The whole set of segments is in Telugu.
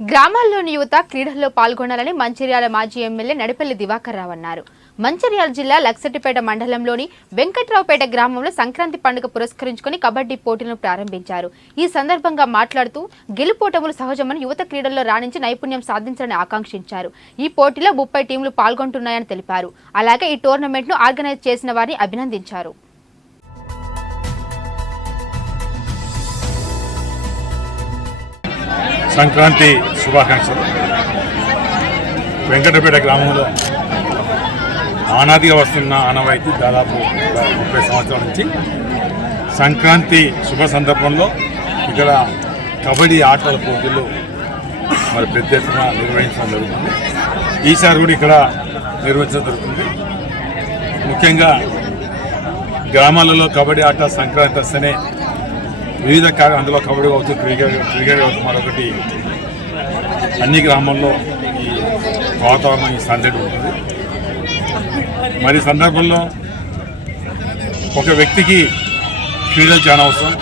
గ్రామాల్లోని యువత క్రీడల్లో పాల్గొనాలని మంచిర్యాల మాజీ ఎమ్మెల్యే నడిపల్లి దివాకర్ రావు అన్నారు. మంచిర్యాల జిల్లా లక్సటిపేట మండలంలోని వెంకట్రావుపేట గ్రామంలో సంక్రాంతి పండుగ పురస్కరించుకుని కబడ్డీ పోటీలను ప్రారంభించారు. ఈ సందర్భంగా మాట్లాడుతూ గెలుపోటములు సహజమని యువత క్రీడల్లో రాణించి నైపుణ్యం సాధించాలని ఆకాంక్షించారు. ఈ పోటీలో ముప్పై టీంలు పాల్గొంటున్నాయని తెలిపారు. అలాగే ఈ టోర్నమెంట్ను ఆర్గనైజ్ చేసిన వారిని అభినందించారు. సంక్రాంతి శుభాకాంక్షలు. వెంకటపేట గ్రామంలో ఆనాదిగా వస్తున్న ఆనవాయితీ దాదాపు ముప్పై సంవత్సరాల నుంచి సంక్రాంతి శుభ సందర్భంలో ఇక్కడ కబడ్డీ ఆటల పోటీలు మరి పెద్ద ఎత్తున నిర్వహించడం జరుగుతుంది. ఈసారి కూడా ఇక్కడ నిర్వహించడం జరుగుతుంది. ముఖ్యంగా గ్రామాలలో కబడ్డీ ఆట సంక్రాంతి వస్తేనే వివిధ కార్య అందులో కబడ్డీ కావచ్చు క్రికెట్ క్రికెట్ కావచ్చు మరొకటి అన్ని గ్రామాల్లో ఈ వాతావరణం ఈ సందడి ఉంటుంది. మరి సందర్భంలో ఒక వ్యక్తికి క్రీడలు చాలా అవసరం.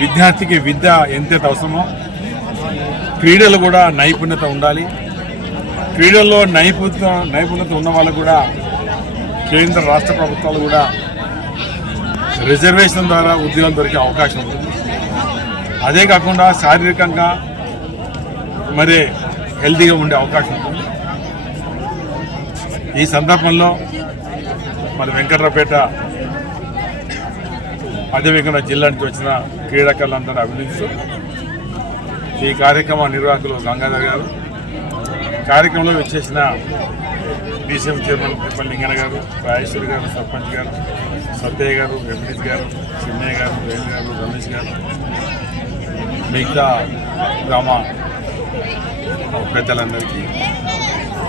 విద్యార్థికి విద్య ఎంతైతే అవసరమో క్రీడలు కూడా నైపుణ్యత ఉండాలి. క్రీడల్లో నైపుణ్యత నైపుణ్యత ఉన్న వాళ్ళకు కూడా కేంద్ర రాష్ట్ర ప్రభుత్వాలు కూడా రిజర్వేషన్ ద్వారా ఉద్యోగం దొరికే అవకాశం ఉంటుంది అదే కాకుండా శారీరకంగా మరి హెల్తీగా ఉండే అవకాశం ఉంటుంది ఈ సందర్భంలో మరి వెంకట్రావుపేట అదేవిధంగా జిల్లా నుంచి వచ్చిన క్రీడాకారులందరూ అభినందిస్తూ ఈ కార్యక్రమ నిర్వాహకులు గంగాధర్ గారు. కార్యక్రమంలో వచ్చేసిన బీసీఎం చైర్మన్ తిప్పల్ లింగన గారు రాజేశ్వరి గారు సర్పంచ్ గారు సత్యయ్య గారు వెంకటేష్ గారు చిన్నయ్య గారు వేణు గారు రమేష్ గారు మిగతా గ్రామ పెద్దలందరికీ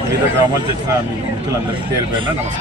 వివిధ గ్రామాలు తెచ్చిన మీ ముఖ్యులందరికీ పేరు పేరున నమస్కారం.